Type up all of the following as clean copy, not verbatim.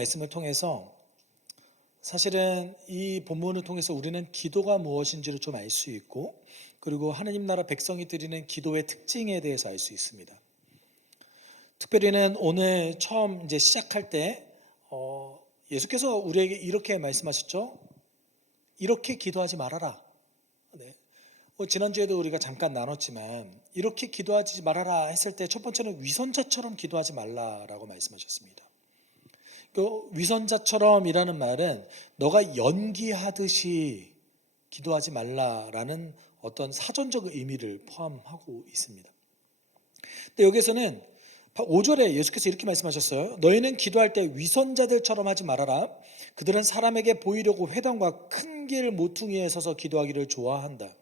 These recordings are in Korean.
말씀을 통해서 사실은 이 본문을 통해서 우리는 기도가 무엇인지를 좀 알 수 있고, 그리고 하느님 나라 백성이 드리는 기도의 특징에 대해서 알 수 있습니다. 특별히는 오늘 처음 이제 시작할 때 예수께서 우리에게 이렇게 말씀하셨죠. 이렇게 기도하지 말아라. 네. 지난주에도 우리가 잠깐 나눴지만 이렇게 기도하지 말아라 했을 때 첫 번째는 위선자처럼 기도하지 말라라고 말씀하셨습니다. 그 위선자처럼이라는 말은 너가 연기하듯이 기도하지 말라라는 어떤 사전적 의미를 포함하고 있습니다. 근데 여기서는 5절에 예수께서 이렇게 말씀하셨어요. 너희는 기도할 때 위선자들처럼 하지 말아라. 그들은 사람에게 보이려고 회당과 큰 길 모퉁이에 서서 기도하기를 좋아한다.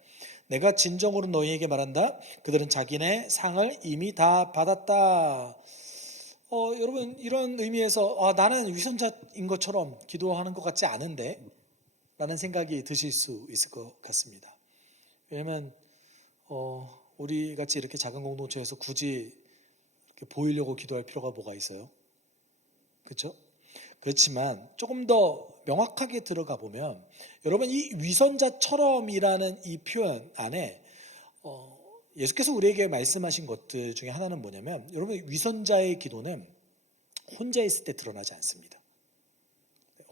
내가 진정으로 너희에게 말한다. 그들은 자기네 상을 이미 다 받았다. 여러분 이런 의미에서 나는 위선자인 것처럼 기도하는 것 같지 않은데 라는 생각이 드실 수 있을 것 같습니다. 왜냐하면 우리 같이 이렇게 작은 공동체에서 굳이 이렇게 보이려고 기도할 필요가 뭐가 있어요? 그렇죠? 그렇지만 조금 더 명확하게 들어가 보면 여러분 이 위선자처럼이라는 이 표현 안에 예수께서 우리에게 말씀하신 것들 중에 하나는 뭐냐면 여러분 위선자의 기도는 혼자 있을 때 드러나지 않습니다.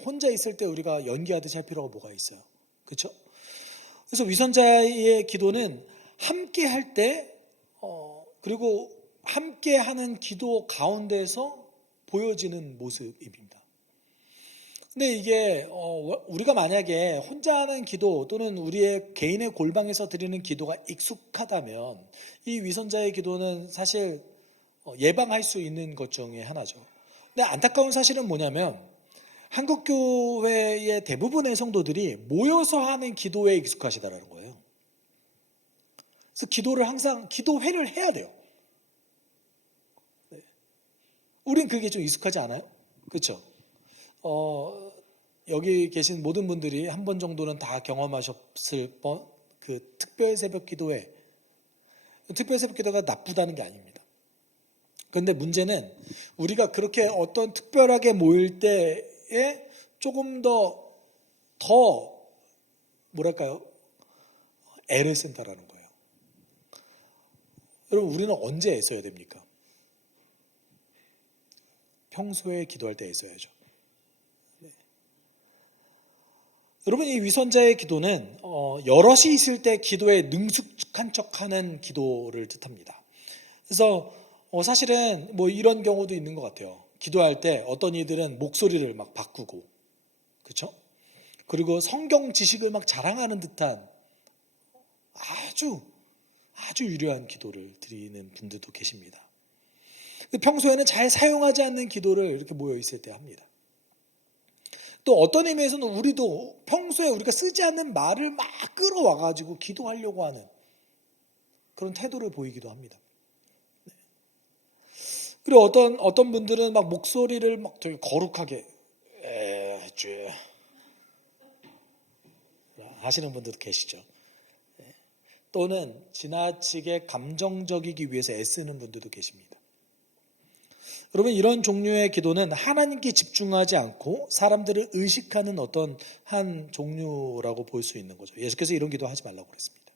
혼자 있을 때 우리가 연기하듯이 할 필요가 뭐가 있어요? 그렇죠? 그래서 위선자의 기도는 함께 할 때 그리고 함께 하는 기도 가운데서 보여지는 모습입니다. 근데 이게 우리가 만약에 혼자 하는 기도 또는 우리의 개인의 골방에서 드리는 기도가 익숙하다면 이 위선자의 기도는 사실 예방할 수 있는 것 중에 하나죠. 근데 안타까운 사실은 뭐냐면 한국교회의 대부분의 성도들이 모여서 하는 기도에 익숙하시다라는 거예요. 그래서 기도를 항상 기도회를 해야 돼요. 우린 그게 좀 익숙하지 않아요? 그렇죠? 여기 계신 모든 분들이 한 번 정도는 다 경험하셨을 그 특별 새벽 기도회. 특별 새벽 기도가 나쁘다는 게 아닙니다. 그런데 문제는 우리가 그렇게 어떤 특별하게 모일 때에 조금 더 뭐랄까요? 애를 쓴다라는 거예요. 여러분 우리는 언제 애써야 됩니까? 평소에 기도할 때 애써야죠. 여러분 이 위선자의 기도는 여럿이 있을 때 기도에 능숙한 척하는 기도를 뜻합니다. 그래서 사실은 뭐 이런 경우도 있는 것 같아요. 기도할 때 어떤 이들은 목소리를 막 바꾸고, 그렇죠? 그리고 성경 지식을 막 자랑하는 듯한 아주 유려한 기도를 드리는 분들도 계십니다. 평소에는 잘 사용하지 않는 기도를 이렇게 모여 있을 때 합니다. 또 어떤 의미에서는 우리도 평소에 우리가 쓰지 않는 말을 막 끌어와가지고 기도하려고 하는 그런 태도를 보이기도 합니다. 그리고 어떤 분들은 막 목소리를 막 되게 거룩하게 하시는 분들도 계시죠. 또는 지나치게 감정적이기 위해서 애쓰는 분들도 계십니다. 여러분 이런 종류의 기도는 하나님께 집중하지 않고 사람들을 의식하는 어떤 한 종류라고 볼 수 있는 거죠. 예수께서 이런 기도하지 말라고 그랬습니다.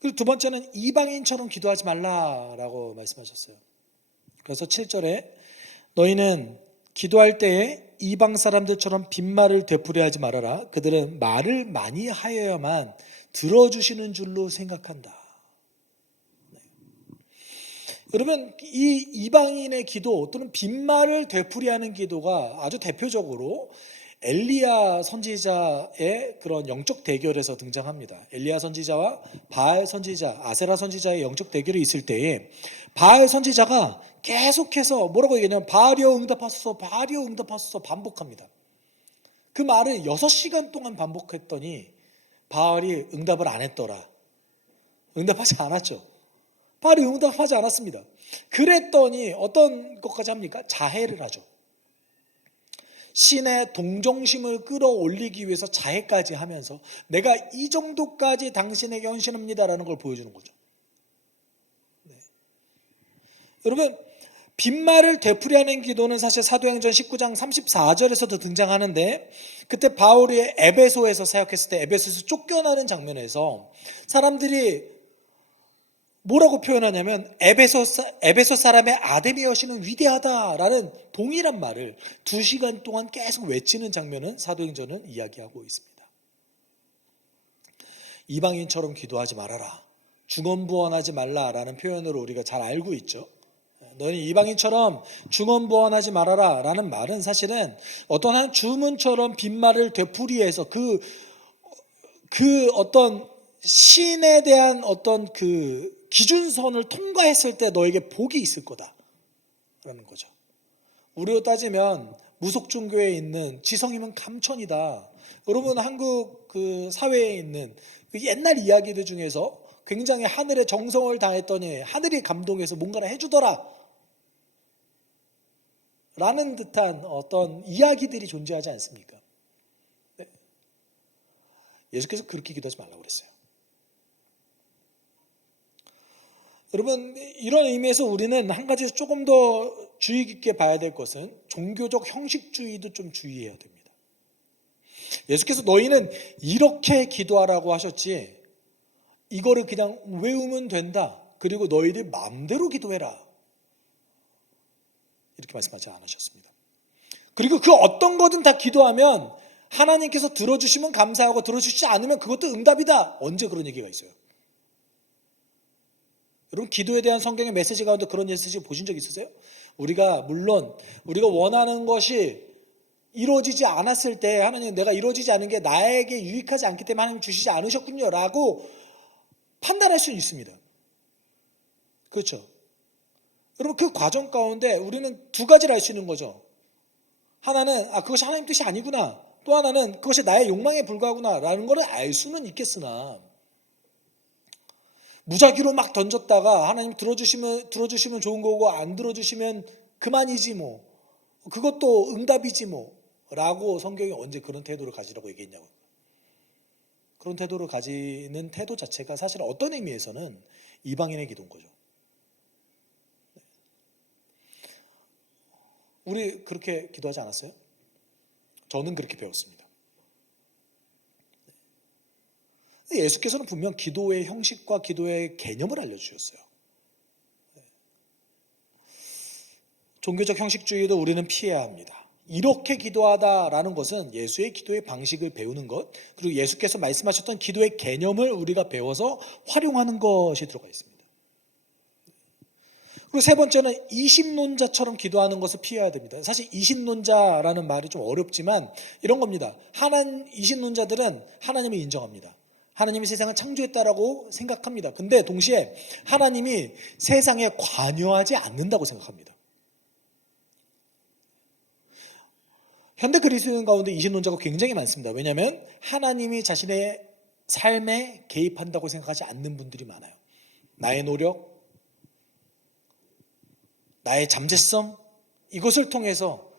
그리고 두 번째는 이방인처럼 기도하지 말라라고 말씀하셨어요. 그래서 7절에 너희는 기도할 때에 이방 사람들처럼 빈말을 되풀이하지 말아라. 그들은 말을 많이 하여야만 들어주시는 줄로 생각한다. 여러분 이 이방인의 기도 또는 빈말을 되풀이하는 기도가 아주 대표적으로 엘리야 선지자의 그런 영적 대결에서 등장합니다. 엘리야 선지자와 바알 선지자, 아세라 선지자의 영적 대결이 있을 때에 바알 선지자가 계속해서 뭐라고 얘기하냐면 바알이여 응답하소서, 바알이여 응답하소서 반복합니다. 그 말을 6시간 동안 반복했더니 바알이 응답을 안 했더라. 응답하지 않았죠. 바알이 응답하지 않았습니다. 그랬더니 어떤 것까지 합니까? 자해를 하죠. 신의 동정심을 끌어올리기 위해서 자해까지 하면서 내가 이 정도까지 당신에게 헌신합니다라는 걸 보여주는 거죠. 네. 여러분 빈말을 되풀이하는 기도는 사실 사도행전 19장 34절에서도 등장하는데, 그때 바울이 에베소에서 사역했을 때 에베소에서 쫓겨나는 장면에서 사람들이 뭐라고 표현하냐면 에베소 사람의 아데미 여신은 위대하다라는 동일한 말을 2시간 동안 계속 외치는 장면은 사도행전은 이야기하고 있습니다. 이방인처럼 기도하지 말아라, 중언부언하지 말라라는 표현으로 우리가 잘 알고 있죠. 너는 이방인처럼 중언부언하지 말아라 라는 말은 사실은 어떤 한 주문처럼 빈말을 되풀이해서 그 어떤 신에 대한 어떤 그 기준선을 통과했을 때 너에게 복이 있을 거다라는 거죠. 우리로 따지면 무속종교에 있는 지성이면 감천이다. 여러분, 한국 그 사회에 있는 그 옛날 이야기들 중에서 굉장히 하늘에 정성을 다했더니 하늘이 감동해서 뭔가를 해주더라 라는 듯한 어떤 이야기들이 존재하지 않습니까? 네. 예수께서 그렇게 기도하지 말라고 그랬어요. 여러분, 이런 의미에서 우리는 한 가지 조금 더 주의 깊게 봐야 될 것은 종교적 형식주의도 좀 주의해야 됩니다. 예수께서 너희는 이렇게 기도하라고 하셨지 이거를 그냥 외우면 된다, 그리고 너희들 마음대로 기도해라, 이렇게 말씀하지 않으셨습니다. 그리고 그 어떤 거든 다 기도하면 하나님께서 들어주시면 감사하고 들어주시지 않으면 그것도 응답이다. 언제 그런 얘기가 있어요? 여러분, 기도에 대한 성경의 메시지 가운데 그런 메시지 보신 적 있으세요? 물론 우리가 원하는 것이 이루어지지 않았을 때 하나님, 내가 이루어지지 않은 게 나에게 유익하지 않기 때문에 하나님 주시지 않으셨군요 라고 판단할 수는 있습니다. 그렇죠? 여러분, 그 과정 가운데 우리는 두 가지를 알 수 있는 거죠. 하나는 그것이 하나님 뜻이 아니구나, 또 하나는 그것이 나의 욕망에 불과하구나 라는 것을 알 수는 있겠으나, 무작위로 막 던졌다가 하나님 들어주시면 좋은 거고 안 들어주시면 그만이지 뭐, 그것도 응답이지 뭐 라고 성경이 언제 그런 태도를 가지라고 얘기했냐고. 그런 태도를 가지는 태도 자체가 사실 어떤 의미에서는 이방인의 기도인 거죠. 우리 그렇게 기도하지 않았어요? 저는 그렇게 배웠습니다. 예수께서는 분명 기도의 형식과 기도의 개념을 알려주셨어요. 종교적 형식주의도 우리는 피해야 합니다. 이렇게 기도하다라는 것은 예수의 기도의 방식을 배우는 것, 그리고 예수께서 말씀하셨던 기도의 개념을 우리가 배워서 활용하는 것이 들어가 있습니다. 그리고 세 번째는 이심론자처럼 기도하는 것을 피해야 됩니다. 사실 이심론자라는 말이 좀 어렵지만 이런 겁니다. 이심론자들은 하나님을 인정합니다. 하나님이 세상을 창조했다라고 생각합니다. 근데 동시에 하나님이 세상에 관여하지 않는다고 생각합니다. 현대 그리스도인 가운데 이심론자가 굉장히 많습니다. 왜냐하면 하나님이 자신의 삶에 개입한다고 생각하지 않는 분들이 많아요. 나의 노력, 나의 잠재성, 이것을 통해서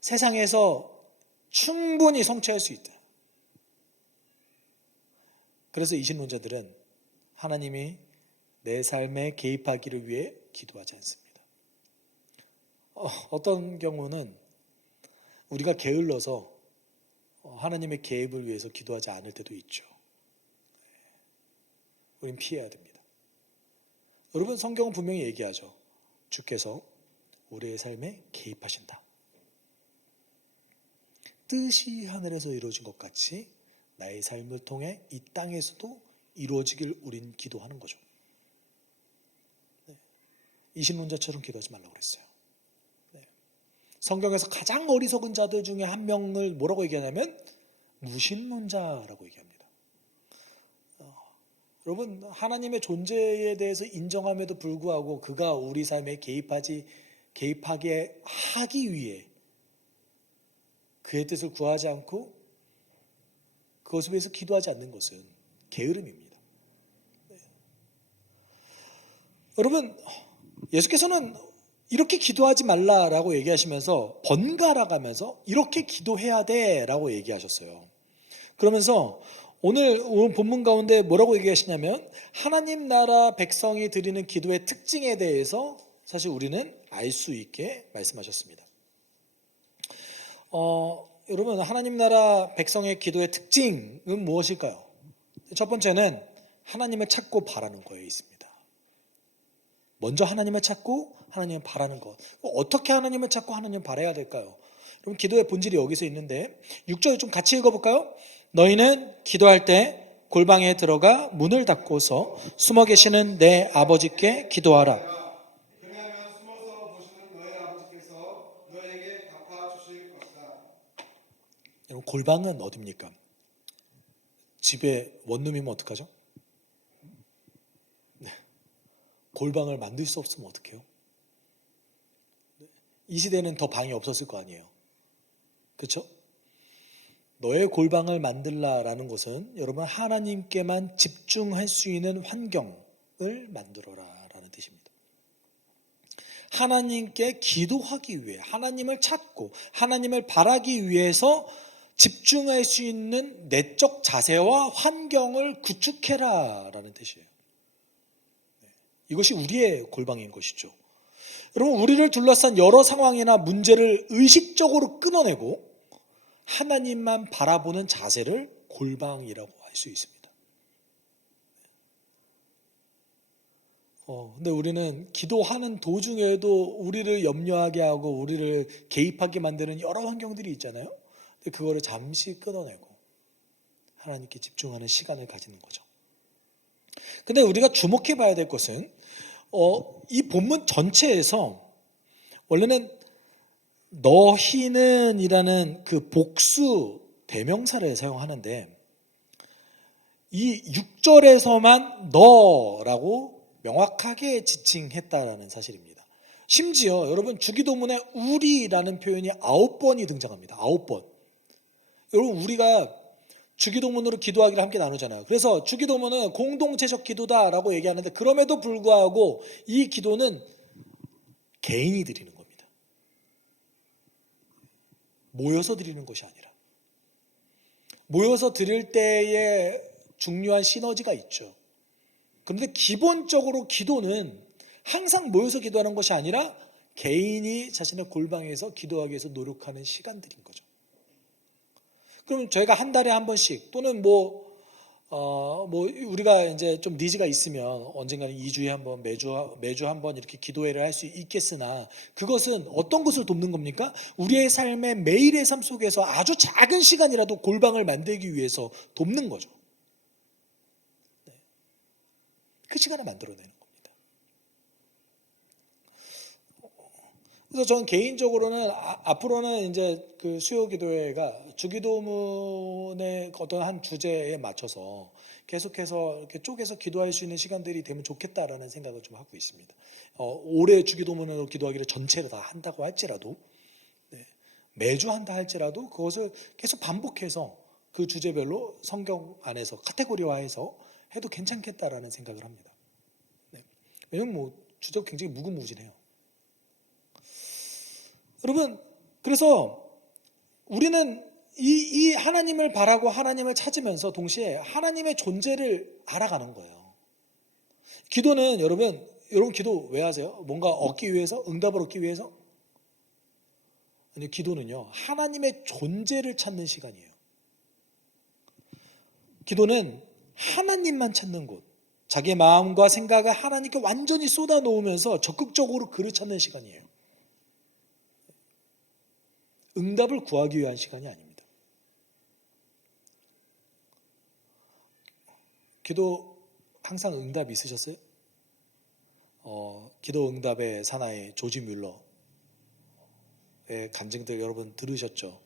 세상에서 충분히 성취할 수 있다. 그래서 이신론자들은 하나님이 내 삶에 개입하기를 위해 기도하지 않습니다. 어떤 경우는 우리가 게을러서 하나님의 개입을 위해서 기도하지 않을 때도 있죠. 우린 피해야 됩니다. 여러분, 성경은 분명히 얘기하죠. 주께서 우리의 삶에 개입하신다. 뜻이 하늘에서 이루어진 것 같이 나의 삶을 통해 이 땅에서도 이루어지길 우린 기도하는 거죠. 이신론자처럼 기도하지 말라고 그랬어요. 성경에서 가장 어리석은 자들 중에 한 명을 뭐라고 얘기하냐면 무신론자라고 얘기합니다. 여러분, 하나님의 존재에 대해서 인정함에도 불구하고 그가 우리 삶에 개입하게 하기 위해 그의 뜻을 구하지 않고 그것을 위해서 기도하지 않는 것은 게으름입니다. 여러분, 예수께서는 이렇게 기도하지 말라라고 얘기하시면서 번갈아 가면서 이렇게 기도해야 돼라고 얘기하셨어요. 그러면서 오늘 본문 가운데 뭐라고 얘기하시냐면 하나님 나라 백성이 드리는 기도의 특징에 대해서 사실 우리는 알 수 있게 말씀하셨습니다. 여러분, 하나님 나라 백성의 기도의 특징은 무엇일까요? 첫 번째는 하나님을 찾고 바라는 거에 있습니다. 먼저 하나님을 찾고 하나님을 바라는 것. 어떻게 하나님을 찾고 하나님을 바라야 될까요? 여러분, 기도의 본질이 여기서 있는데 6절 좀 같이 읽어볼까요? 너희는 기도할 때 골방에 들어가 문을 닫고서 숨어 계시는 내 아버지께 기도하라. 그리하면 숨어서 보시는 너희 아버지께서 너희에게 갚아 주실 것이다. 여러분, 골방은 어디입니까? 집에 원룸이면 어떡하죠? 네. 골방을 만들 수 없으면 어떡해요? 이 시대는 더 방이 없었을 거 아니에요. 그렇죠? 너의 골방을 만들라라는 것은 여러분 하나님께만 집중할 수 있는 환경을 만들어라라는 뜻입니다. 하나님께 기도하기 위해 하나님을 찾고 하나님을 바라기 위해서 집중할 수 있는 내적 자세와 환경을 구축해라라는 뜻이에요. 이것이 우리의 골방인 것이죠. 여러분, 우리를 둘러싼 여러 상황이나 문제를 의식적으로 끊어내고 하나님만 바라보는 자세를 골방이라고 할 수 있습니다. 근데 우리는 기도하는 도중에도 우리를 염려하게 하고 우리를 개입하게 만드는 여러 환경들이 있잖아요. 근데 그거를 잠시 끊어내고 하나님께 집중하는 시간을 가지는 거죠. 근데 우리가 주목해 봐야 될 것은 이 본문 전체에서 원래는 너희는 이라는 그 복수 대명사를 사용하는데 이 6절에서만 너라고 명확하게 지칭했다라는 사실입니다. 심지어 여러분 주기도문에 우리라는 표현이 9번이 등장합니다. 9번. 여러분 우리가 주기도문으로 기도하기를 함께 나누잖아요. 그래서 주기도문은 공동체적 기도다라고 얘기하는데 그럼에도 불구하고 이 기도는 개인이 드리는 겁니다. 모여서 드리는 것이 아니라 모여서 드릴 때에 중요한 시너지가 있죠. 그런데 기본적으로 기도는 항상 모여서 기도하는 것이 아니라 개인이 자신의 골방에서 기도하기 위해서 노력하는 시간들인 거죠. 그럼 저희가 한 달에 한 번씩 또는 우리가 이제 좀 니즈가 있으면 언젠가는 2주에 한 번, 매주 한 번 이렇게 기도회를 할 수 있겠으나 그것은 어떤 것을 돕는 겁니까? 우리의 삶의 매일의 삶 속에서 아주 작은 시간이라도 골방을 만들기 위해서 돕는 거죠. 그 시간을 만들어내는 겁니다. 그래서 저는 개인적으로는 앞으로는 이제 그 수요 기도회가 주기도문의 어떤 한 주제에 맞춰서 계속해서 이렇게 쪼개서 기도할 수 있는 시간들이 되면 좋겠다라는 생각을 좀 하고 있습니다. 올해 주기도문으로 기도하기를 전체를 다 한다고 할지라도 매주 한다 할지라도 그것을 계속 반복해서 그 주제별로 성경 안에서 카테고리화해서 해도 괜찮겠다라는 생각을 합니다. 왜냐면 주제가 굉장히 무궁무진해요. 여러분, 그래서 우리는 이 하나님을 바라고 하나님을 찾으면서 동시에 하나님의 존재를 알아가는 거예요. 기도는 여러분 기도 왜 하세요? 뭔가 얻기 위해서? 응답을 얻기 위해서? 아니, 기도는요, 하나님의 존재를 찾는 시간이에요. 기도는 하나님만 찾는 곳, 자기의 마음과 생각을 하나님께 완전히 쏟아 놓으면서 적극적으로 그를 찾는 시간이에요. 응답을 구하기 위한 시간이 아닙니다. 기도 항상 응답 있으셨어요? 기도 응답의 사나이 조지 뮬러의 간증들 여러분 들으셨죠?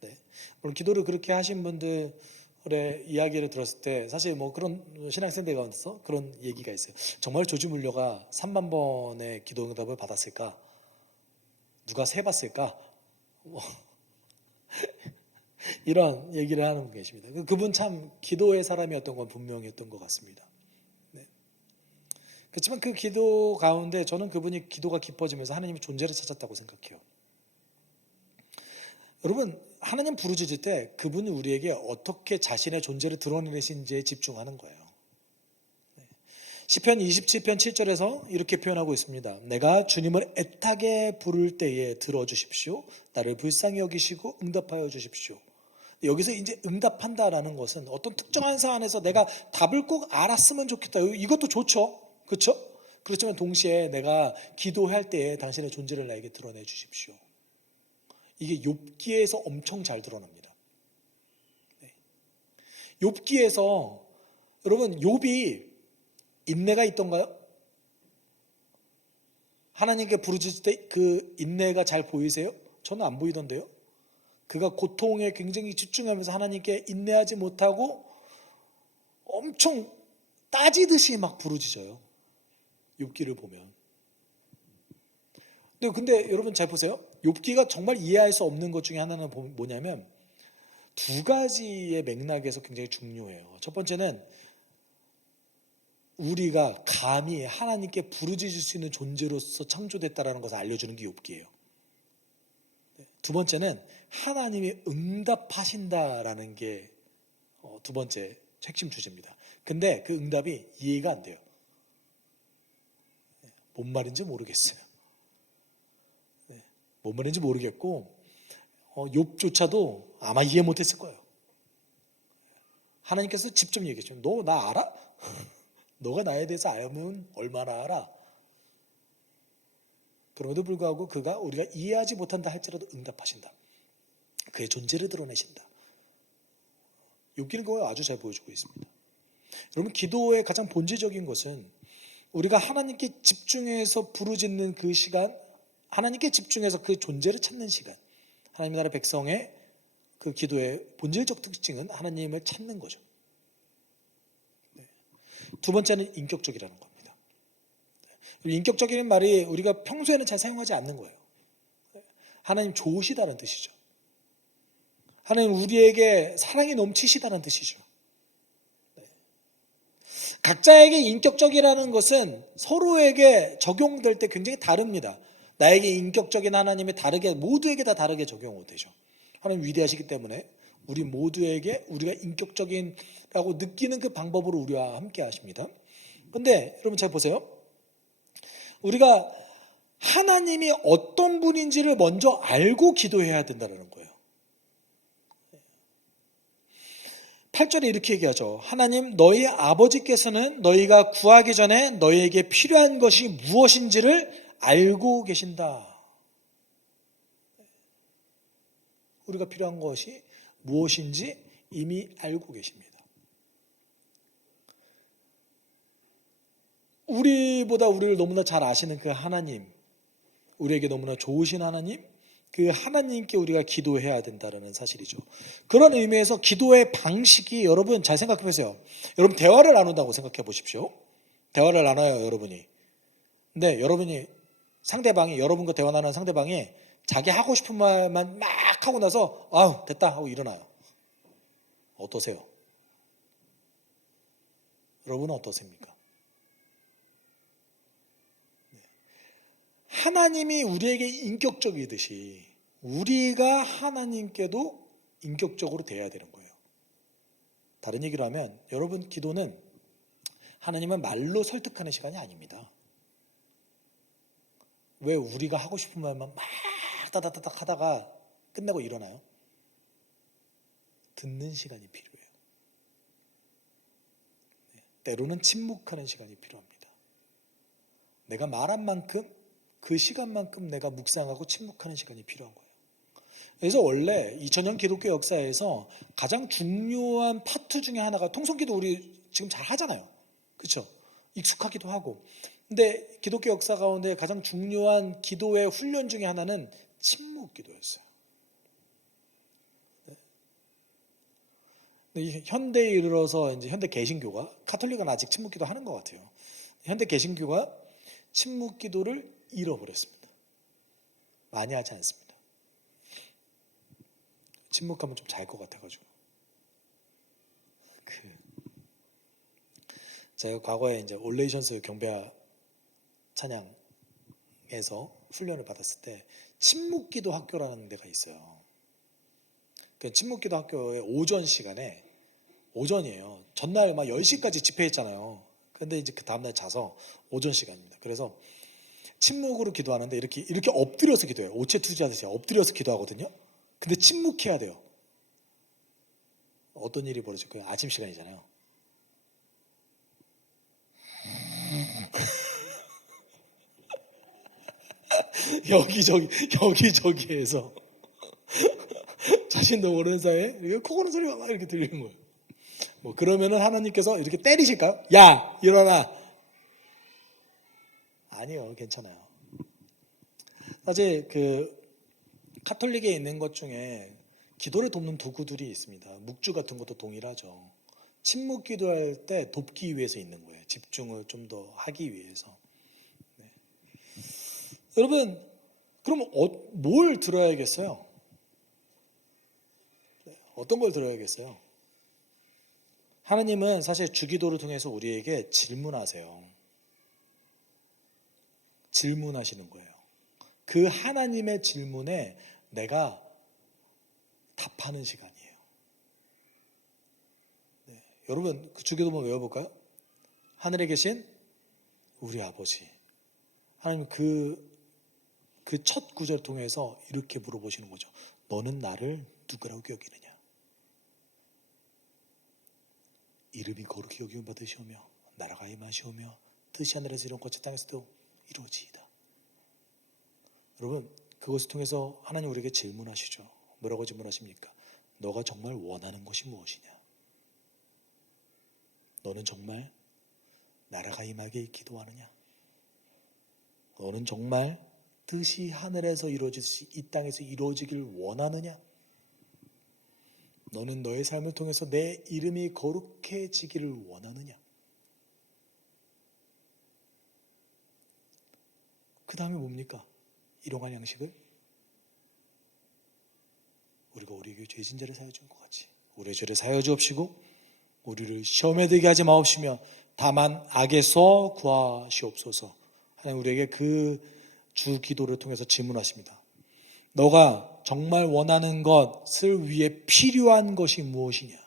네. 물론 기도를 그렇게 하신 분들의 이야기를 들었을 때 사실 그런 신학생들 가운데서 그런 얘기가 있어요. 정말 조지 뮬러가 3만 번의 기도 응답을 받았을까? 누가 세봤을까? 이런 얘기를 하는 분 계십니다. 그분 참 기도의 사람이었던 건 분명했던 것 같습니다. 네. 그렇지만 그 기도 가운데 저는 그분이 기도가 깊어지면서 하나님의 존재를 찾았다고 생각해요. 여러분, 하나님 부르짖을 때 그분이 우리에게 어떻게 자신의 존재를 드러내신지에 집중하는 거예요. 네. 시편 27편 7절에서 이렇게 표현하고 있습니다. 내가 주님을 애타게 부를 때에 들어주십시오. 나를 불쌍히 여기시고 응답하여 주십시오. 여기서 이제 응답한다라는 것은 어떤 특정한 사안에서 내가 답을 꼭 알았으면 좋겠다. 이것도 좋죠. 그렇죠? 그렇지만 동시에 내가 기도할 때에 당신의 존재를 나에게 드러내 주십시오. 이게 욥기에서 엄청 잘 드러납니다. 욥기에서 여러분 욥이 인내가 있던가요? 하나님께 부르짖을 때 그 인내가 잘 보이세요? 저는 안 보이던데요. 그가 고통에 굉장히 집중하면서 하나님께 인내하지 못하고 엄청 따지듯이 막 부르짖어요. 욥기를 보면. 근데 여러분 잘 보세요. 욥기가 정말 이해할 수 없는 것 중에 하나는 뭐냐면 두 가지의 맥락에서 굉장히 중요해요. 첫 번째는 우리가 감히 하나님께 부르짖을 수 있는 존재로서 창조됐다라는 것을 알려주는 게 욥기예요. 두 번째는 하나님이 응답하신다라는 게 두 번째 핵심 주제입니다. 근데 그 응답이 이해가 안 돼요. 뭔 말인지 모르겠어요. 뭔 말인지 모르겠고 욥조차도 아마 이해 못했을 거예요. 하나님께서 직접 얘기했죠. 너 나 알아? 너가 나에 대해서 알면 얼마나 알아? 그럼에도 불구하고 그가 우리가 이해하지 못한다 할지라도 응답하신다. 그의 존재를 드러내신다. 욥기는 그걸 아주 잘 보여주고 있습니다. 여러분 기도의 가장 본질적인 것은 우리가 하나님께 집중해서 부르짖는 그 시간, 하나님께 집중해서 그 존재를 찾는 시간, 하나님 나라 백성의 그 기도의 본질적 특징은 하나님을 찾는 거죠. 두 번째는 인격적이라는 겁니다. 인격적인 말이 우리가 평소에는 잘 사용하지 않는 거예요. 하나님 좋으시다는 뜻이죠. 하나님 우리에게 사랑이 넘치시다는 뜻이죠. 각자에게 인격적이라는 것은 서로에게 적용될 때 굉장히 다릅니다. 나에게 인격적인 하나님이 다르게 모두에게 다 다르게 적용되죠. 하나님 위대하시기 때문에 우리 모두에게 우리가 인격적인라고 느끼는 그 방법으로 우리와 함께 하십니다. 그런데 여러분 잘 보세요. 우리가 하나님이 어떤 분인지를 먼저 알고 기도해야 된다는 거예요. 8절에 이렇게 얘기하죠. 하나님 너희 아버지께서는 너희가 구하기 전에 너희에게 필요한 것이 무엇인지를 알고 계신다. 우리가 필요한 것이 무엇인지 이미 알고 계십니다. 우리보다 우리를 너무나 잘 아시는 그 하나님, 우리에게 너무나 좋으신 하나님, 그 하나님께 우리가 기도해야 된다는 사실이죠. 그런 의미에서 기도의 방식이 여러분 잘 생각해 보세요. 여러분 대화를 나눈다고 생각해 보십시오. 대화를 나눠요, 여러분이. 근데 여러분이 상대방이 여러분과 대화 나누는 상대방이 자기 하고 싶은 말만 막 하고 나서 아우 됐다 하고 일어나요. 어떠세요? 여러분은 어떠십니까? 하나님이 우리에게 인격적이듯이 우리가 하나님께도 인격적으로 대해야 되는 거예요. 다른 얘기로 하면 여러분 기도는 하나님은 말로 설득하는 시간이 아닙니다. 왜 우리가 하고 싶은 말만 막 따다다닥 하다가 끝내고 일어나요? 듣는 시간이 필요해요. 때로는 침묵하는 시간이 필요합니다. 내가 말한 만큼 그 시간만큼 내가 묵상하고 침묵하는 시간이 필요한 거예요. 그래서 원래 2000년 기독교 역사에서 가장 중요한 파트 중에 하나가 통성기도 우리 지금 잘 하잖아요. 그렇죠? 익숙하기도 하고. 근데 기독교 역사 가운데 가장 중요한 기도의 훈련 중에 하나는 침묵 기도였어요. 현대에 이르러서 이제 현대 개신교가 가톨릭은 아직 침묵 기도 하는 것 같아요. 현대 개신교가 침묵 기도를 잃어버렸습니다. 많이 하지 않습니다. 침묵하면 좀 잘 것 같아가지고. 제가 과거에 이제 올레이션스 경배와 찬양에서 훈련을 받았을 때 침묵기도 학교라는 데가 있어요. 그 침묵기도 학교의 오전 시간에 오전이에요. 전날 막 10시까지 집회했잖아요. 근데 이제 그 다음날 자서 오전 시간입니다. 그래서 침묵으로 기도하는데 이렇게 엎드려서 기도해요. 오체투지하듯이 엎드려서 기도하거든요. 근데 침묵해야 돼요. 어떤 일이 벌어질 거예요? 아침 시간이잖아요. 여기저기에서 자신도 모르는 사이에 코 고는 소리가 막 이렇게 들리는 거예요. 뭐 그러면은 하나님께서 이렇게 때리실까요? 야, 일어나. 아니요, 괜찮아요. 사실 그 카톨릭에 있는 것 중에 기도를 돕는 도구들이 있습니다. 묵주 같은 것도 동일하죠. 침묵 기도할 때 돕기 위해서 있는 거예요. 집중을 좀 더 하기 위해서. 네. 여러분, 그럼 뭘 들어야겠어요? 어떤 걸 들어야겠어요? 하나님은 사실 주기도를 통해서 우리에게 질문하세요. 질문하시는 거예요. 그 하나님의 질문에 내가 답하는 시간이에요. 네. 여러분, 그 주기도 한번 외워볼까요? 하늘에 계신 우리 아버지. 하나님 그 첫 구절을 통해서 이렇게 물어보시는 거죠. 너는 나를 누구라고 여기느냐? 이름이 거룩히 여김 받으시오며 나라가 임하시오며 뜻이 하늘에서 이룬 것이 땅에서도 이루어지이다. 여러분, 그것을 통해서 하나님 우리에게 질문하시죠. 뭐라고 질문하십니까? 너가 정말 원하는 것이 무엇이냐? 너는 정말 나라가 임하게 기도하느냐? 너는 정말 뜻이 하늘에서 이루어지듯이 이 땅에서 이루어지길 원하느냐? 너는 너의 삶을 통해서 내 이름이 거룩해지기를 원하느냐? 그 다음에 뭡니까? 일용할 양식을 우리가 우리 교회 죄진 자를 사여 준 것 같이 우리의 죄를 사여 주옵시고 우리를 시험에 들게 하지 마옵시며 다만 악에서 구하시옵소서. 하나님 우리에게 그 주 기도를 통해서 질문하십니다. 너가 정말 원하는 것을 위해 필요한 것이 무엇이냐?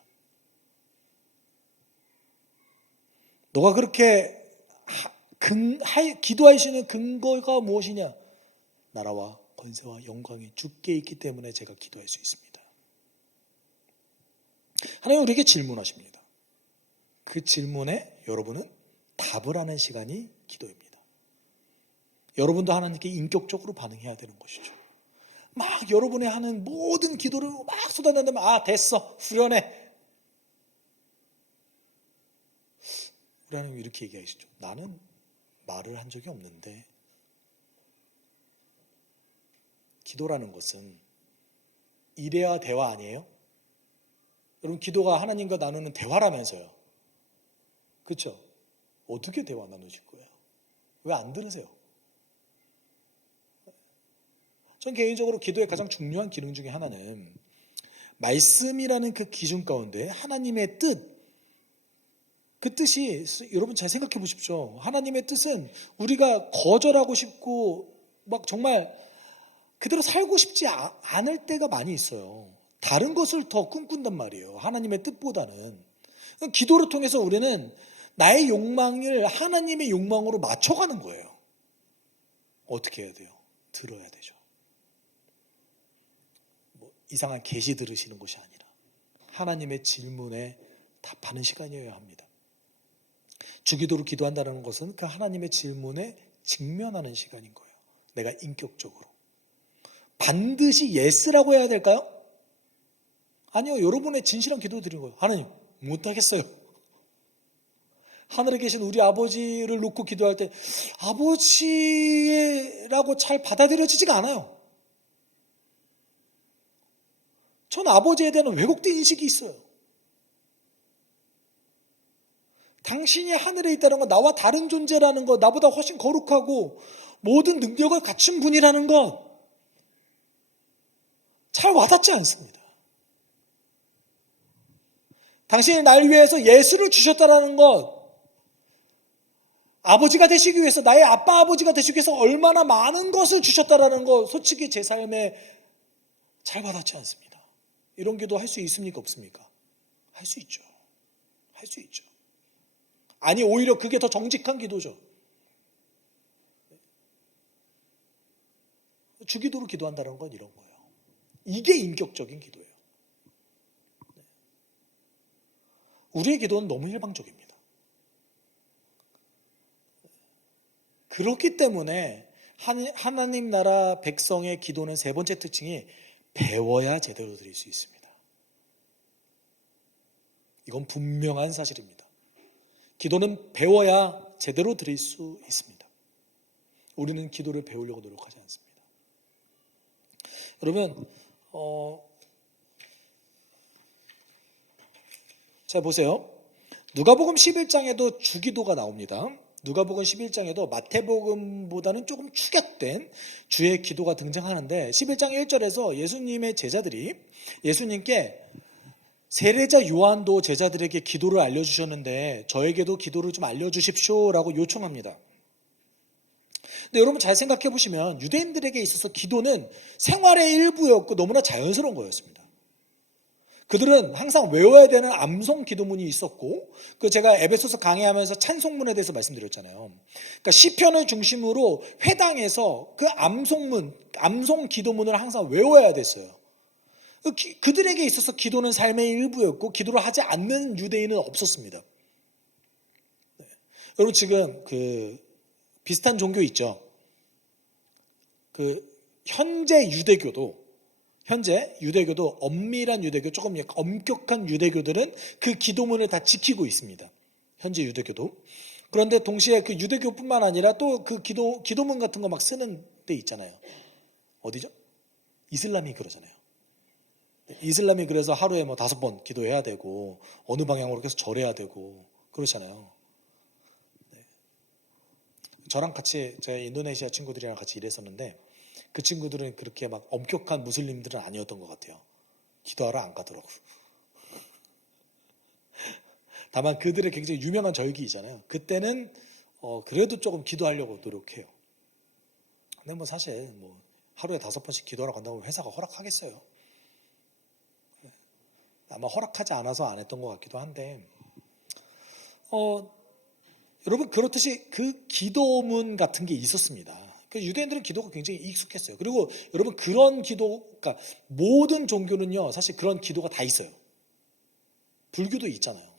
너가 그렇게 기도하시는 근거가 무엇이냐? 나라와 권세와 영광이 주께 있기 때문에 제가 기도할 수 있습니다. 하나님 우리에게 질문하십니다. 그 질문에 여러분은 답을 하는 시간이 기도입니다. 여러분도 하나님께 인격적으로 반응해야 되는 것이죠. 막 여러분이 하는 모든 기도를 막 쏟아낸다면 됐어 후련해. 우리 하나님 이렇게 얘기하시죠. 나는 말을 한 적이 없는데 기도라는 것은 일회와 대화 아니에요? 여러분 기도가 하나님과 나누는 대화라면서요. 그렇죠? 어떻게 대화 나누실 거예요? 왜 안 들으세요? 전 개인적으로 기도의 가장 중요한 기능 중에 하나는 말씀이라는 그 기준 가운데 하나님의 뜻, 그 뜻이 여러분 잘 생각해 보십시오. 하나님의 뜻은 우리가 거절하고 싶고 막 정말 그대로 살고 싶지 않을 때가 많이 있어요. 다른 것을 더 꿈꾼단 말이에요. 하나님의 뜻보다는. 기도를 통해서 우리는 나의 욕망을 하나님의 욕망으로 맞춰가는 거예요. 어떻게 해야 돼요? 들어야 되죠. 이상한 계시 들으시는 것이 아니라 하나님의 질문에 답하는 시간이어야 합니다. 주기도로 기도한다는 것은 그 하나님의 질문에 직면하는 시간인 거예요. 내가 인격적으로. 반드시 예스라고 해야 될까요? 아니요. 여러분의 진실한 기도 드리는 거예요. 하나님 못하겠어요. 하늘에 계신 우리 아버지를 놓고 기도할 때 아버지라고 잘 받아들여지지가 않아요. 전 아버지에 대한 왜곡된 인식이 있어요. 당신이 하늘에 있다는 건 나와 다른 존재라는 것, 나보다 훨씬 거룩하고 모든 능력을 갖춘 분이라는 것 잘 와닿지 않습니다. 당신이 날 위해서 예수를 주셨다는 것, 아버지가 되시기 위해서 나의 아빠 아버지가 되시기 위해서 얼마나 많은 것을 주셨다는 것 솔직히 제 삶에 잘 와닿지 않습니다. 이런 기도 할 수 있습니까? 없습니까? 할 수 있죠. 할 수 있죠. 아니, 오히려 그게 더 정직한 기도죠. 주기도로 기도한다는 건 이런 거예요. 이게 인격적인 기도예요. 우리의 기도는 너무 일방적입니다. 그렇기 때문에 하나님 나라 백성의 기도는 세 번째 특징이 배워야 제대로 드릴 수 있습니다. 이건 분명한 사실입니다. 기도는 배워야 제대로 드릴 수 있습니다. 우리는 기도를 배우려고 노력하지 않습니다. 여러분, 자 보세요. 누가복음 11장에도 주기도가 나옵니다. 누가복음 11장에도 마태복음보다는 조금 축약된 주의 기도가 등장하는데 11장 1절에서 예수님의 제자들이 예수님께 세례자 요한도 제자들에게 기도를 알려주셨는데 저에게도 기도를 좀 알려주십시오 라고 요청합니다. 근데 여러분 잘 생각해 보시면 유대인들에게 있어서 기도는 생활의 일부였고 너무나 자연스러운 거였습니다. 그들은 항상 외워야 되는 암송 기도문이 있었고, 그 제가 에베소서 강의하면서 찬송문에 대해서 말씀드렸잖아요. 그러니까 시편을 중심으로 회당에서 그 암송 기도문을 항상 외워야 됐어요. 그들에게 있어서 기도는 삶의 일부였고 기도를 하지 않는 유대인은 없었습니다. 네. 여러분 지금 그 비슷한 종교 있죠. 그 현재 유대교도 엄밀한 유대교, 조금 엄격한 유대교들은 그 기도문을 다 지키고 있습니다. 현재 유대교도. 그런데 동시에 그 유대교뿐만 아니라 또 그 기도문 같은 거 막 쓰는 데 있잖아요. 어디죠? 이슬람이 그러잖아요. 이슬람이 그래서 하루에 뭐 5번 기도해야 되고 어느 방향으로 계속 절해야 되고 그렇잖아요. 네. 저랑 같이 제가 인도네시아 친구들이랑 같이 일했었는데 그 친구들은 그렇게 막 엄격한 무슬림들은 아니었던 것 같아요. 기도하러 안 가더라고. 다만 그들의 굉장히 유명한 절기이잖아요. 그때는 그래도 조금 기도하려고 노력해요. 근데 뭐 사실 뭐 하루에 5번씩 기도하러 간다고 회사가 허락하겠어요. 아마 허락하지 않아서 안 했던 것 같기도 한데 여러분 그렇듯이 그 기도문 같은 게 있었습니다. 유대인들은 기도가 굉장히 익숙했어요. 그리고 여러분 그런 그러니까 모든 종교는요 사실 그런 기도가 다 있어요. 불교도 있잖아요.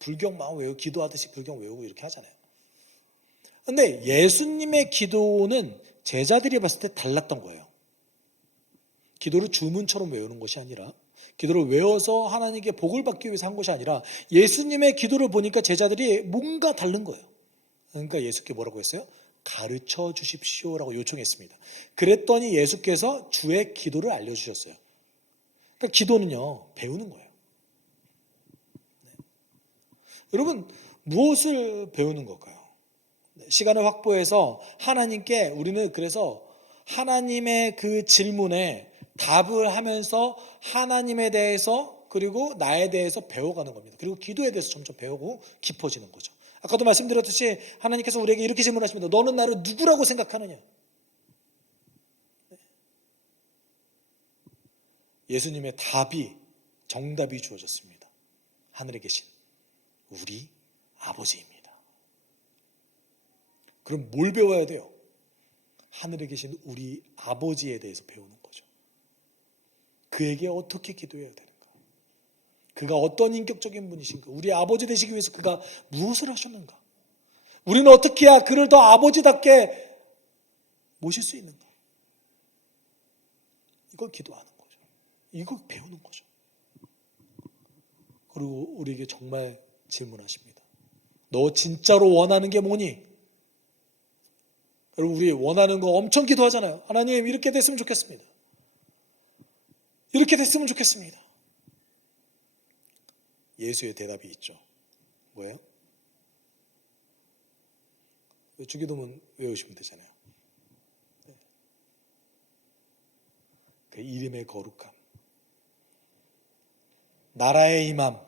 불경 막 외우고 기도하듯이 불경 외우고 이렇게 하잖아요. 근데 예수님의 기도는 제자들이 봤을 때 달랐던 거예요. 기도를 주문처럼 외우는 것이 아니라 기도를 외워서 하나님께 복을 받기 위해서 한 것이 아니라 예수님의 기도를 보니까 제자들이 뭔가 다른 거예요. 그러니까 예수께 뭐라고 했어요? 가르쳐 주십시오라고 요청했습니다. 그랬더니 예수께서 주의 기도를 알려주셨어요. 그러니까 기도는요 배우는 거예요. 네. 여러분 무엇을 배우는 걸까요? 시간을 확보해서 하나님께 우리는 그래서 하나님의 그 질문에 답을 하면서 하나님에 대해서 그리고 나에 대해서 배워가는 겁니다. 그리고 기도에 대해서 점점 배우고 깊어지는 거죠. 아까도 말씀드렸듯이 하나님께서 우리에게 이렇게 질문하십니다. 너는 나를 누구라고 생각하느냐? 예수님의 정답이 주어졌습니다. 하늘에 계신 우리 아버지입니다. 그럼 뭘 배워야 돼요? 하늘에 계신 우리 아버지에 대해서 배우는 거죠. 그에게 어떻게 기도해야 되는가? 그가 어떤 인격적인 분이신가? 우리 아버지 되시기 위해서 그가 무엇을 하셨는가? 우리는 어떻게 해야 그를 더 아버지답게 모실 수 있는가? 이걸 기도하는 거죠. 이걸 배우는 거죠. 그리고 우리에게 정말 질문하십니다. 너 진짜로 원하는 게 뭐니? 여러분 우리 원하는 거 엄청 기도하잖아요. 하나님 이렇게 됐으면 좋겠습니다. 이렇게 됐으면 좋겠습니다. 예수의 대답이 있죠. 뭐예요? 주기도문 외우시면 되잖아요. 그 이름의 거룩함, 나라의 임함,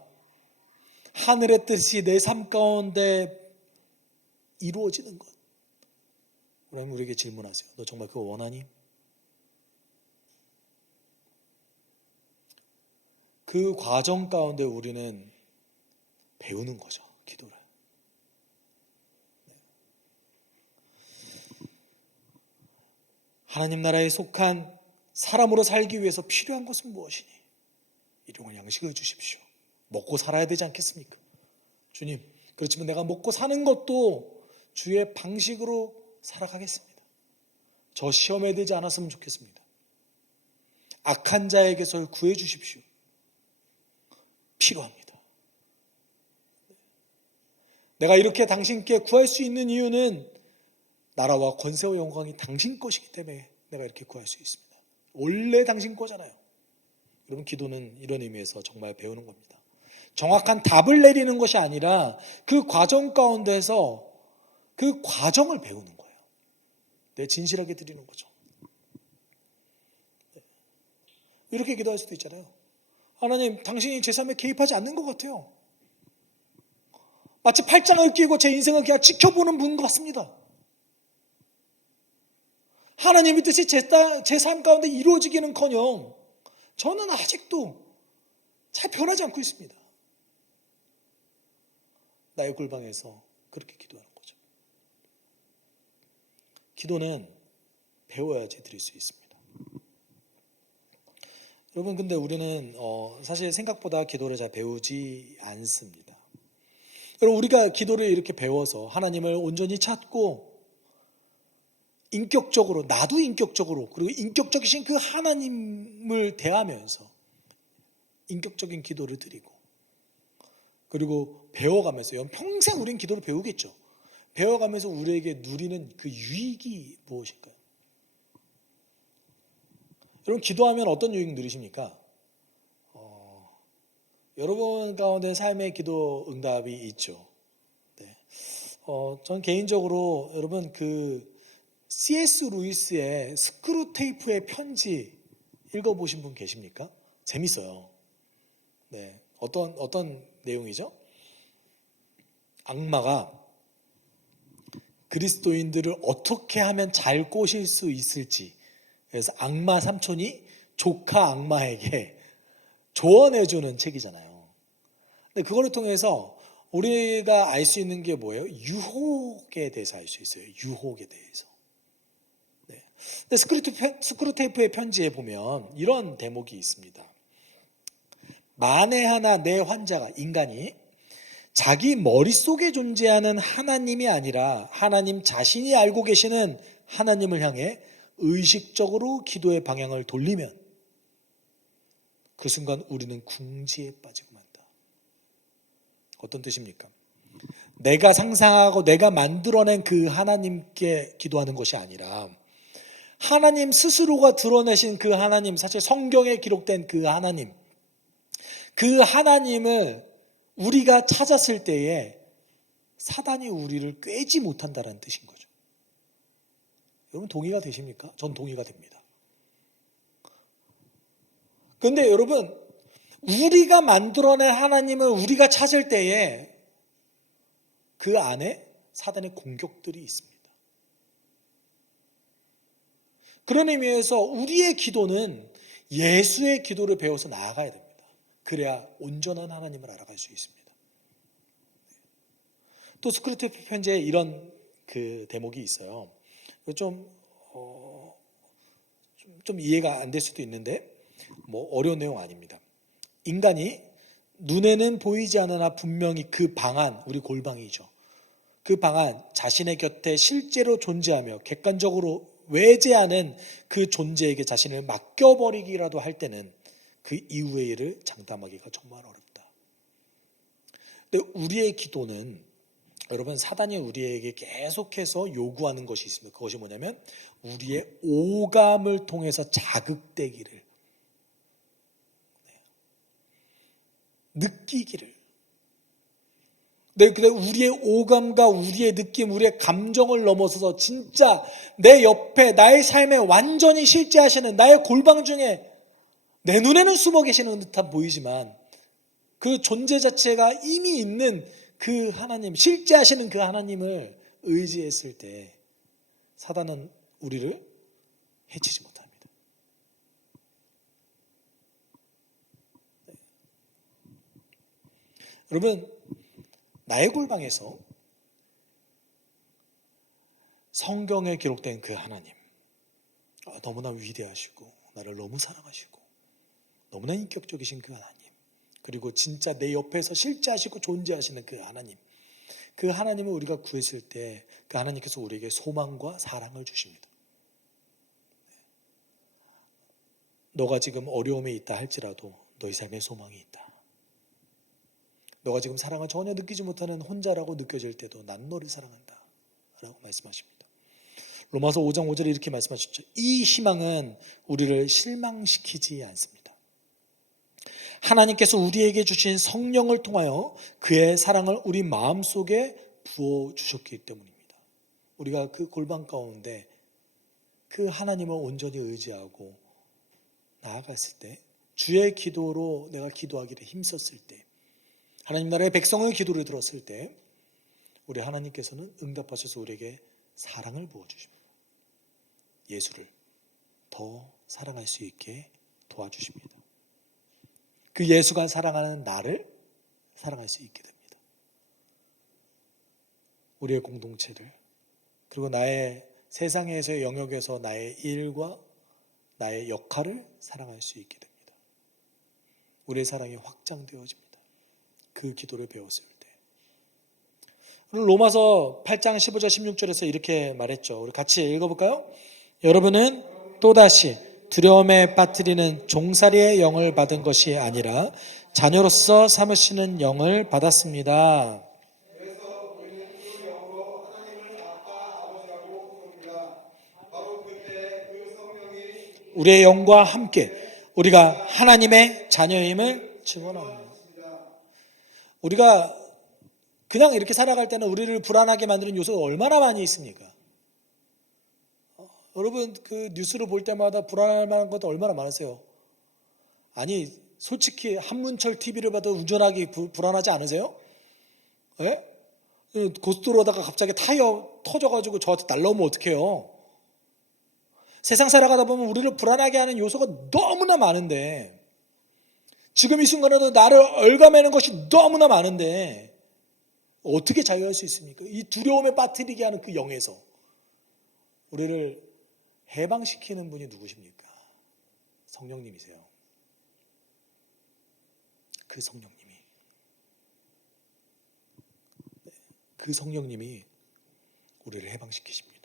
하늘의 뜻이 내 삶 가운데 이루어지는 것. 그러면 우리에게 질문하세요. 너 정말 그거 원하니? 그 과정 가운데 우리는 배우는 거죠. 기도를. 하나님 나라에 속한 사람으로 살기 위해서 필요한 것은 무엇이니? 일용할 양식을 주십시오. 먹고 살아야 되지 않겠습니까? 주님, 그렇지만 내가 먹고 사는 것도 주의 방식으로 살아가겠습니다. 저 시험에 들지 않았으면 좋겠습니다. 악한 자에게서 구해 주십시오. 필요합니다. 내가 이렇게 당신께 구할 수 있는 이유는 나라와 권세와 영광이 당신 것이기 때문에 내가 이렇게 구할 수 있습니다. 원래 당신 거잖아요. 여러분, 기도는 이런 의미에서 정말 배우는 겁니다. 정확한 답을 내리는 것이 아니라 그 과정 가운데서 그 과정을 배우는 거예요. 내 진실하게 드리는 거죠. 이렇게 기도할 수도 있잖아요. 하나님, 당신이 제 삶에 개입하지 않는 것 같아요. 마치 팔짱을 끼고 제 인생을 그냥 지켜보는 분 같습니다. 하나님의 뜻이 제 삶 가운데 이루어지기는커녕 저는 아직도 잘 변하지 않고 있습니다. 나의 골방에서 그렇게 기도하는 거죠. 기도는 배워야지 드릴 수 있습니다. 여러분, 근데 우리는 사실 생각보다 기도를 잘 배우지 않습니다. 여러분, 우리가 기도를 이렇게 배워서 하나님을 온전히 찾고 인격적으로, 나도 인격적으로, 그리고 인격적이신 그 하나님을 대하면서 인격적인 기도를 드리고, 그리고 배워가면서 평생 우리는 기도를 배우겠죠. 배워가면서 우리에게 누리는 그 유익이 무엇일까요? 여러분, 기도하면 어떤 유익 누리십니까? 여러분 가운데 삶의 기도 응답이 있죠. 네. 전 개인적으로 여러분 C.S. 루이스의 스크루테이프의 편지 읽어보신 분 계십니까? 재밌어요. 네. 어떤 내용이죠? 악마가 그리스도인들을 어떻게 하면 잘 꼬실 수 있을지, 그래서 악마 삼촌이 조카 악마에게 조언해주는 책이잖아요. 근데 그거를 통해서 우리가 알 수 있는 게 뭐예요? 유혹에 대해서 알 수 있어요. 유혹에 대해서. 네. 근데 스크루테이프의 편지에 보면 이런 대목이 있습니다. 만에 하나 내 환자가, 인간이 자기 머릿속에 존재하는 하나님이 아니라 하나님 자신이 알고 계시는 하나님을 향해 의식적으로 기도의 방향을 돌리면 그 순간 우리는 궁지에 빠지고 만다. 어떤 뜻입니까? 내가 상상하고 내가 만들어낸 그 하나님께 기도하는 것이 아니라 하나님 스스로가 드러내신 그 하나님, 사실 성경에 기록된 그 하나님을 우리가 찾았을 때에 사단이 우리를 꿰지 못한다는 뜻인 거죠. 여러분, 동의가 되십니까? 전 동의가 됩니다. 그런데 여러분, 우리가 만들어낸 하나님을 우리가 찾을 때에 그 안에 사단의 공격들이 있습니다. 그런 의미에서 우리의 기도는 예수의 기도를 배워서 나아가야 됩니다. 그래야 온전한 하나님을 알아갈 수 있습니다. 또 스크루테이프 편지에 이런 그 대목이 있어요. 좀 이해가 안 될 수도 있는데 어려운 내용 아닙니다. 인간이 눈에는 보이지 않으나 분명히 그 방안, 우리 골방이죠. 그 방안, 자신의 곁에 실제로 존재하며 객관적으로 외재하는 그 존재에게 자신을 맡겨버리기라도 할 때는 그 이후의 일을 장담하기가 정말 어렵다. 근데 우리의 기도는, 여러분, 사단이 우리에게 계속해서 요구하는 것이 있습니다. 그것이 뭐냐면 우리의 오감을 통해서 자극되기를, 느끼기를. 근데 우리의 오감과 우리의 느낌, 우리의 감정을 넘어서서 진짜 내 옆에, 나의 삶에 완전히 실제하시는 나의 골방 중에 내 눈에는 숨어 계시는 듯한 보이지만 그 존재 자체가 이미 있는 그 하나님, 실제하시는 그 하나님을 의지했을 때 사단은 우리를 해치지 못합니다. 네. 여러분, 나의 골방에서 성경에 기록된 그 하나님, 너무나 위대하시고 나를 너무 사랑하시고 너무나 인격적이신 그 하나님, 그리고 진짜 내 옆에서 실제하시고 존재하시는 그 하나님, 그 하나님을 우리가 구했을 때 그 하나님께서 우리에게 소망과 사랑을 주십니다. 너가 지금 어려움에 있다 할지라도 너희 삶에 소망이 있다. 너가 지금 사랑을 전혀 느끼지 못하는 혼자라고 느껴질 때도 난 너를 사랑한다 라고 말씀하십니다. 로마서 5장 5절에 이렇게 말씀하셨죠. 이 희망은 우리를 실망시키지 않습니다. 하나님께서 우리에게 주신 성령을 통하여 그의 사랑을 우리 마음속에 부어주셨기 때문입니다. 우리가 그 골방 가운데 그 하나님을 온전히 의지하고 나아갔을 때, 주의 기도로 내가 기도하기를 힘썼을 때, 하나님 나라의 백성의 기도를 들었을 때 우리 하나님께서는 응답하셔서 우리에게 사랑을 부어주십니다. 예수를 더 사랑할 수 있게 도와주십니다. 그 예수가 사랑하는 나를 사랑할 수 있게 됩니다. 우리의 공동체를, 그리고 나의 세상에서의 영역에서 나의 일과 나의 역할을 사랑할 수 있게 됩니다. 우리의 사랑이 확장되어집니다. 그 기도를 배웠을 때. 오늘 로마서 8장 15절 16절에서 이렇게 말했죠. 우리 같이 읽어볼까요? 여러분은 또다시 두려움에 빠뜨리는 종살이의 영을 받은 것이 아니라 자녀로서 삼으시는 영을 받았습니다. 그래서 우리는 그 영으로 하나님을 아빠 아버지라고 부릅니다. 바로 그때 그 성령이 우리의 영과 함께 우리가 하나님의 자녀임을 증언합니다. 우리가 그냥 이렇게 살아갈 때는 우리를 불안하게 만드는 요소가 얼마나 많이 있습니까? 여러분 그 뉴스를 볼 때마다 불안할 만한 것도 얼마나 많으세요? 아니 솔직히 한문철 TV를 봐도 운전하기 불안하지 않으세요? 예? 고속도로다가 갑자기 타이어 터져가지고 저한테 날라오면 어떡해요? 세상 살아가다 보면 우리를 불안하게 하는 요소가 너무나 많은데, 지금 이 순간에도 나를 얽어매는 것이 너무나 많은데 어떻게 자유할 수 있습니까? 이 두려움에 빠뜨리게 하는 그 영에서 우리를 해방시키는 분이 누구십니까? 성령님이세요. 그 성령님이, 그 성령님이 우리를 해방시키십니다.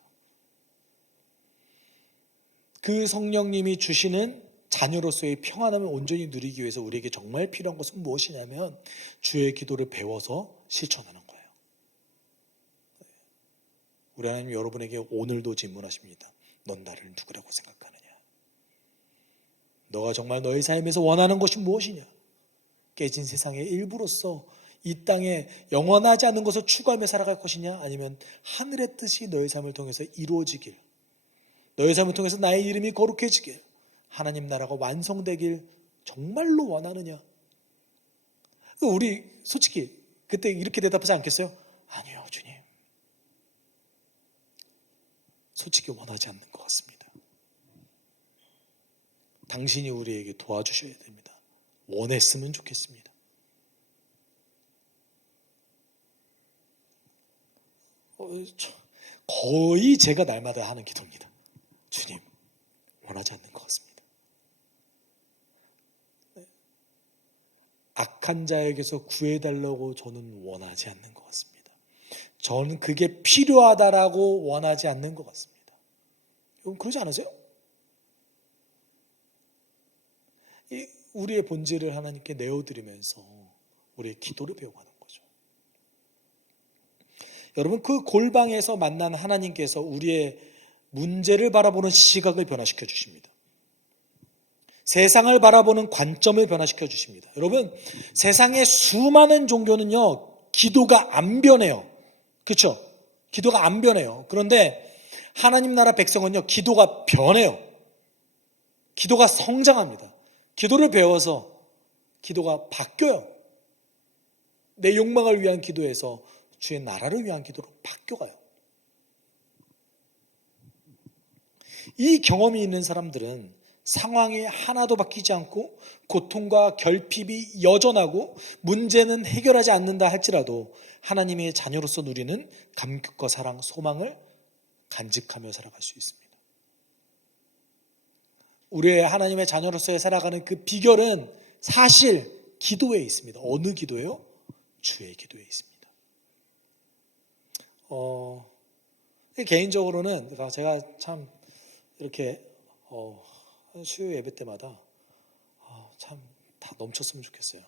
그 성령님이 주시는 자녀로서의 평안함을 온전히 누리기 위해서 우리에게 정말 필요한 것은 무엇이냐면 주의 기도를 배워서 실천하는 거예요. 우리 하나님 여러분에게 오늘도 질문하십니다. 넌 나를 누구라고 생각하느냐? 너가 정말 너의 삶에서 원하는 것이 무엇이냐? 깨진 세상의 일부로서 이 땅에 영원하지 않은 것을 추구하며 살아갈 것이냐? 아니면 하늘의 뜻이 너의 삶을 통해서 이루어지길, 너의 삶을 통해서 나의 이름이 거룩해지길, 하나님 나라가 완성되길 정말로 원하느냐? 우리 솔직히 그때 이렇게 대답하지 않겠어요? 아니요, 주님. 솔직히 원하지 않는 것 같습니다. 당신이 우리에게 도와주셔야 됩니다. 원했으면 좋겠습니다. 거의 제가 날마다 하는 기도입니다. 주님, 원하지 않는 것 같습니다. 악한 자에게서 구해달라고 저는 원하지 않는 것 같습니다. 저는 그게 필요하다라고 원하지 않는 것 같습니다. 여러분 그러지 않으세요? 우리의 본질을 하나님께 내어드리면서 우리의 기도를 배워가는 거죠. 여러분 그 골방에서 만난 하나님께서 우리의 문제를 바라보는 시각을 변화시켜 주십니다. 세상을 바라보는 관점을 변화시켜 주십니다. 여러분 세상의 수많은 종교는요 기도가 안 변해요. 그렇죠? 기도가 안 변해요. 그런데 하나님 나라 백성은요 기도가 변해요. 기도가 성장합니다. 기도를 배워서 기도가 바뀌어요. 내 욕망을 위한 기도에서 주의 나라를 위한 기도로 바뀌어가요. 이 경험이 있는 사람들은 상황이 하나도 바뀌지 않고 고통과 결핍이 여전하고 문제는 해결하지 않는다 할지라도 하나님의 자녀로서 누리는 감격과 사랑, 소망을 간직하며 살아갈 수 있습니다. 우리의 하나님의 자녀로서의 살아가는 그 비결은 사실 기도에 있습니다. 어느 기도예요? 주의 기도에 있습니다. 개인적으로는 제가 참 이렇게 수요 예배 때마다 참 다 넘쳤으면 좋겠어요.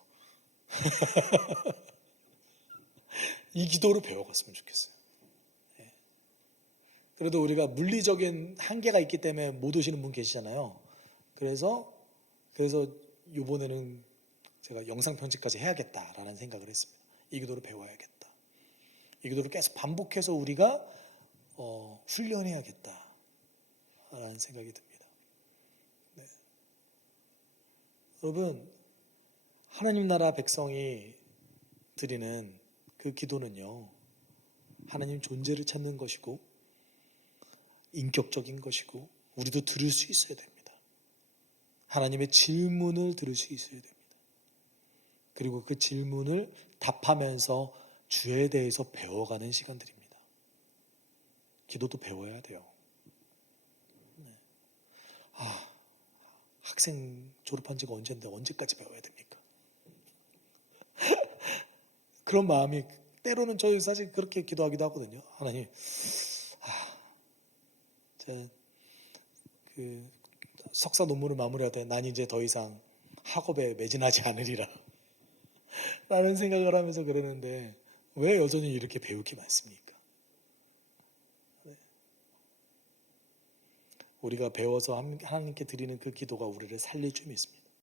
이 기도로 배워갔으면 좋겠어요. 그래도 우리가 물리적인 한계가 있기 때문에 못 오시는 분 계시잖아요. 그래서 이번에는 제가 영상 편집까지 해야겠다라는 생각을 했습니다. 이 기도를 배워야겠다. 이 기도를 계속 반복해서 우리가 훈련해야겠다라는 생각이 듭니다. 네. 여러분, 하나님 나라 백성이 드리는 그 기도는요, 하나님 존재를 찾는 것이고 인격적인 것이고 우리도 들을 수 있어야 됩니다. 하나님의 질문을 들을 수 있어야 됩니다. 그리고 그 질문을 답하면서 주에 대해서 배워가는 시간들입니다. 기도도 배워야 돼요. 네. 학생 졸업한 지가 언젠데 언제까지 배워야 됩니까? 그런 마음이 때로는 저희 사실 그렇게 기도하기도 하거든요. 하나님, 제가 그 석사 논문을 마무리하되 난 이제 더 이상 학업에 매진하지 않으리라 라는 생각을 하면서 그러는데 왜 여전히 이렇게 배울 게 많습니까? 네. 우리가 배워서 하나님께 드리는 그 기도가 우리를 살릴 줄 믿습니다.